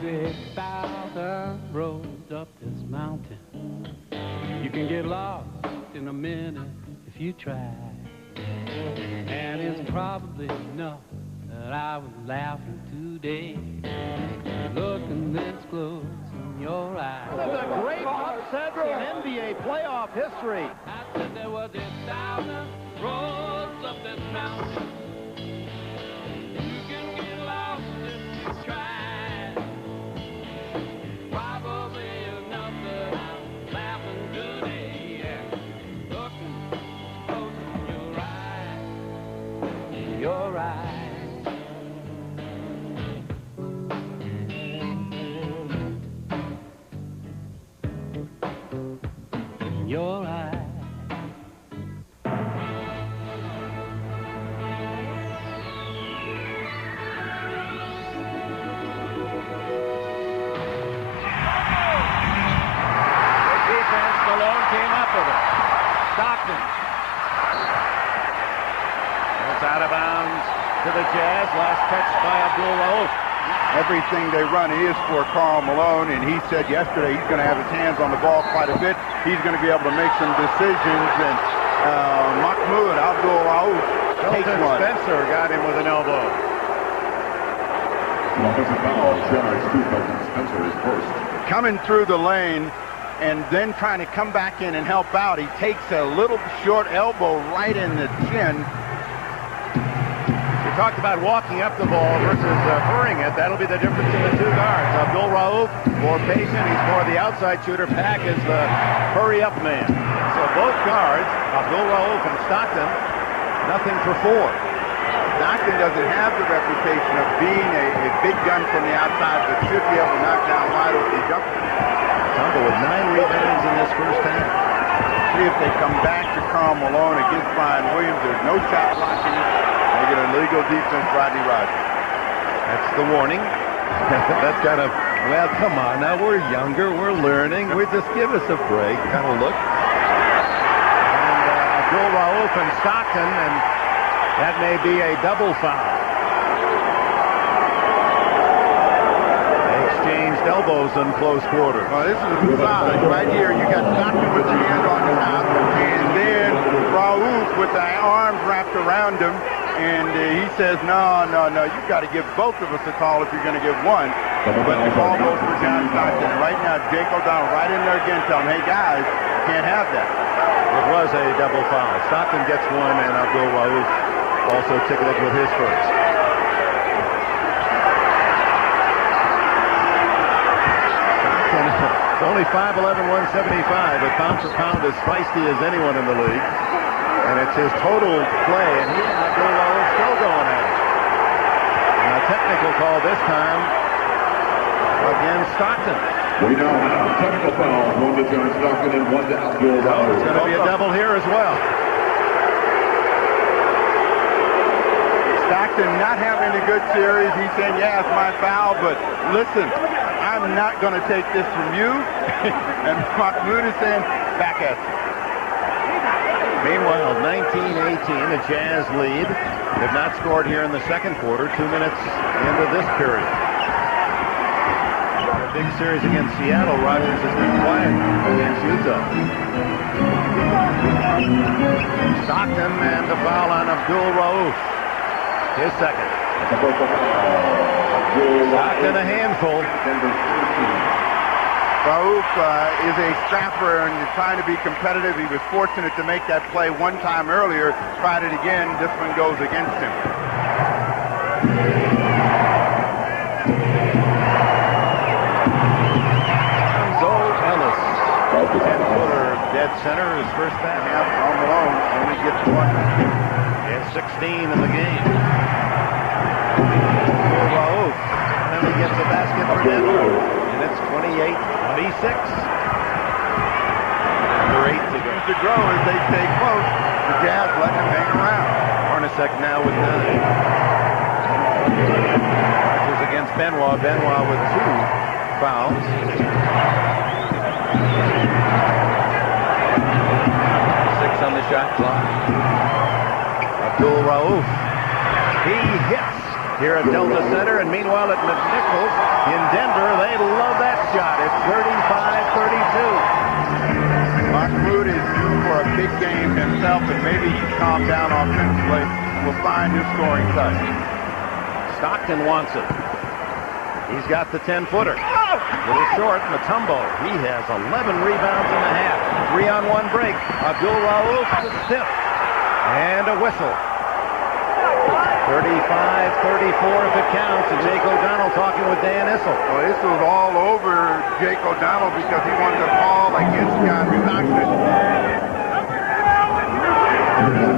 30,000 roads up this mountain. You can get lost in a minute if you try. And it's probably enough that I was laughing today, looking this close in your eyes. One of the great upsets in NBA playoff history. I said there was 1,000 roads up this mountain. You can get lost if you try. Probably enough that I'm laughing today, and looking close in your eyes. Your eyes. Malone came up with it. Stockton. It's out of bounds to the Jazz. Last touch by Abdul-Rauf. Everything they run is for Karl Malone, and he said yesterday he's going to have his hands on the ball quite a bit. He's going to be able to make some decisions, and Mahmoud Abdul-Rauf takes one. Spencer got him with an elbow. Spencer is first. Coming through the lane and then trying to come back in and help out. He takes a little short elbow right in the chin. We talked about walking up the ball versus hurrying it. That'll be the difference in the two guards. Abdul-Rauf, more patient. He's more the outside shooter. Pack is the hurry-up man. So both guards, Abdul-Rauf and Stockton, nothing for four. Stockton doesn't have the reputation of being a big gun from the outside, but should be able to knock down wide open jumpers. Tumble with 9 rebounds in this first half. See if they come back to Karl Malone against Brian Williams. There's no shot blocking. They get a legal defense, Rodney Rogers. That's the warning. That's kind of, well, come on. Now we're younger. We're learning. Just give us a break kind of look. And Abdul-Rauf and Stockton, and that may be a double foul. Exchanged elbows in close quarters. Well, this is a good foul. Right here, you got Stockton with the hand on the top, and then Rauf with the arms wrapped around him, and he says, no, you've got to give both of us a call if you're going to give one. But the ball goes for John Stockton. And right now, Jake O'Donnell right in there again telling him, hey, guys, you can't have that. It was a double foul. Stockton gets one, and Abdul-Rauf also ticketed with his first. It's only 5'11", 175, but pound for pound as feisty as anyone in the league. And it's his total play, and he and Abdul-Rauf still going at it. And a technical call this time against Stockton. We now have technical fouls, one to John Stockton and one to Abdul-Rauf. It's going to be a double here as well. Stockton not having a good series. He's saying, yeah, it's my foul, but listen, I'm not going to take this from you. And Mahmoud is saying, back at you. Meanwhile, 19-18, the Jazz lead. They've not scored here in the second quarter, 2 minutes into this period. A big series against Seattle. Rodgers has been quiet against Utah. Stockton and the foul on Abdul-Rauf. His second. Stockton a handful. Rauf is a scrapper and you're trying to be competitive. He was fortunate to make that play one time earlier. Tried it again. This one goes against him. Ellis. 10-footer dead center. His first back. Karl Malone only gets one. He has 16 in the game. Rauf. And then he gets a basket for Denver. And it's 28-26. Under 8 to go. To grow as they stay close. The Jazz let him hang around. Hornacek now with 9. Rodgers against Benoit. Benoit with 2 fouls. 6 on the shot clock. Abdul-Rauf. He hits here at Delta Center. And meanwhile at McNichols in Denver, they love that shot. It's 35-32. Mahmoud is due for a big game himself, and maybe he's calmed down offensively and will find his scoring touch. Stockton wants it. He's got the 10-footer. Little short, Mutombo. He has 11 rebounds in the half. 3-on-1 break. Abdul-Rauf is stiff. And a whistle. 35-34 if it counts. And Jake O'Donnell talking with Dan Issel. Well, Issel's all over Jake O'Donnell because he wanted to call against John Stockton.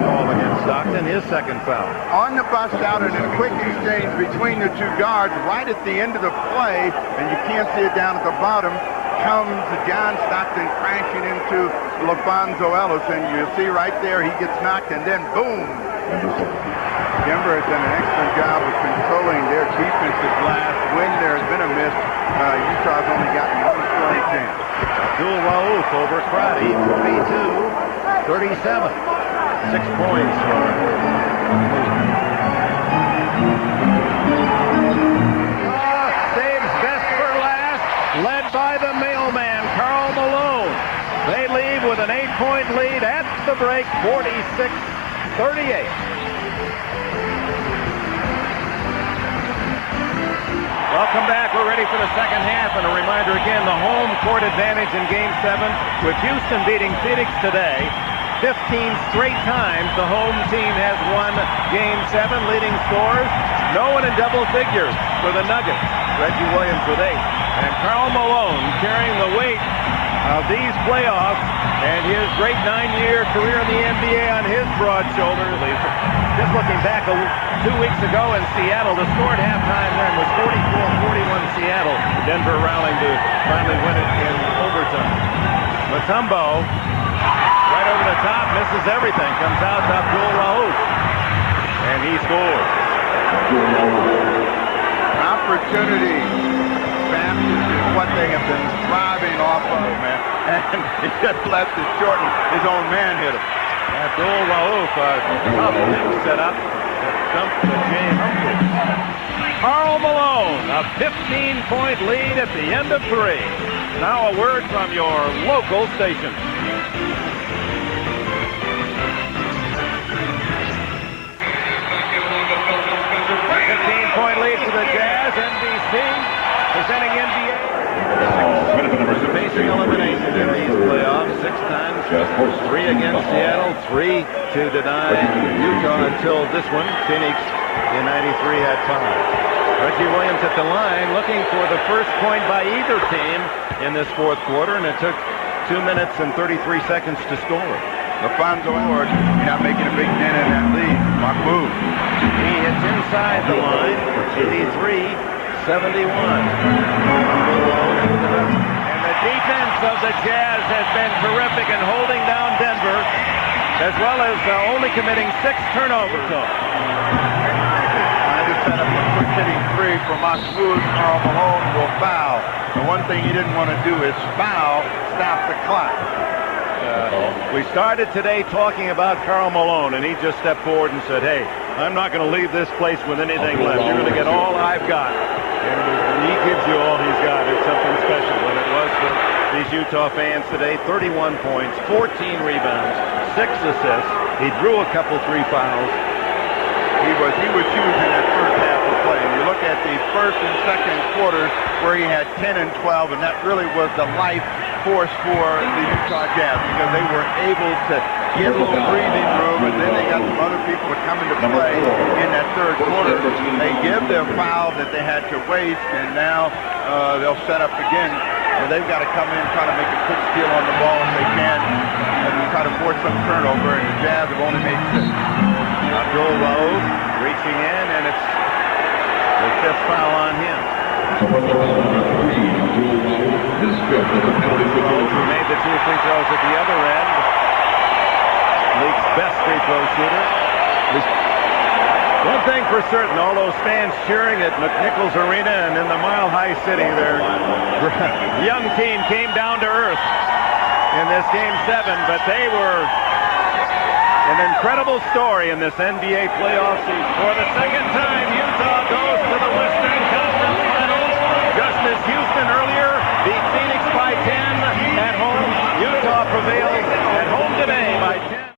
Call against Stockton, his second foul. On the bust out and a quick exchange between the two guards right at the end of the play, and you can't see it down at the bottom, comes John Stockton crashing into LaFonso Ellis, and you'll see right there he gets knocked, and then boom. Denver has done an excellent job of controlling their defensive glass. When there's been a miss, Utah's only gotten one scoring chance. Abdul-Rauf over Crotty, 42-37. 6 points for saves best for last, led by the mailman, Karl Malone. They leave with an 8-point lead at the break, 46-38. Welcome back. We're ready for the second half. And a reminder again, the home court advantage in Game 7 with Houston beating Phoenix today. 15 straight times the home team has won Game 7, leading scores. No one in double figures for the Nuggets. Reggie Williams with 8. And Karl Malone carrying the weight of these playoffs and his great 9-year career in the NBA on his broad shoulders. Just looking back 2 weeks ago in Seattle, the score at halftime then was 44-41 Seattle. Denver rallying to finally win it in overtime. Mutombo right over the top, misses everything, comes out to Abdul-Rauf, and he scores. Opportunity baskets is what they have been thriving off of, man. And he just left it short, and his own man hit him. Abdul-Rauf, tough set up, dumped to Jay Humphries. Karl Malone, a 15-point lead at the end of 3. Now a word from your local station. 15-point lead for the Jazz. NBC presenting NBA. Facing elimination in these playoffs 6 times. 3 against Seattle, 3 to deny Utah until this one. Phoenix in 93 had 5. Reggie Williams at the line looking for the first point by either team in this fourth quarter, and it took 2 minutes and 33 seconds to score. LaFonso Ellis not making a big dent in that lead. Mahmoud. He hits inside the line, 83-71. And the defense of the Jazz has been terrific in holding down Denver, as well as only committing 6 turnovers. I just set up a quick hitting 3 for Mahmoud. Karl Malone will foul. The one thing he didn't want to do is foul, stop the clock. We started today talking about Karl Malone, and he just stepped forward and said, hey, I'm not going to leave this place with anything left. You're going to get all I've got. And when he gives you all he's got, it's something special. And it was for these Utah fans today. 31 points, 14 rebounds, 6 assists. He drew a couple 3 fouls. He was huge in that first half of play. And you look at the first and second quarters where he had 10 and 12, and that really was the life force for the Utah Jazz because they were able to get a little breathing room, and then they got some other people to come into play in that third quarter. They give their foul that they had to waste, and now they'll set up again. And they've got to come in, try to make a quick steal on the ball if they can, and try to force some turnover, and the Jazz have only made 6. Abdul-Rauf reaching in, and it's the 5th foul on him. Who made the 2 free throws at the other end. League's best free throw shooter. One thing for certain, all those fans cheering at McNichols Arena and in the Mile High City, their young team came down to earth in this Game 7, but they were an incredible story in this NBA playoff season. For the second time, Utah goes earlier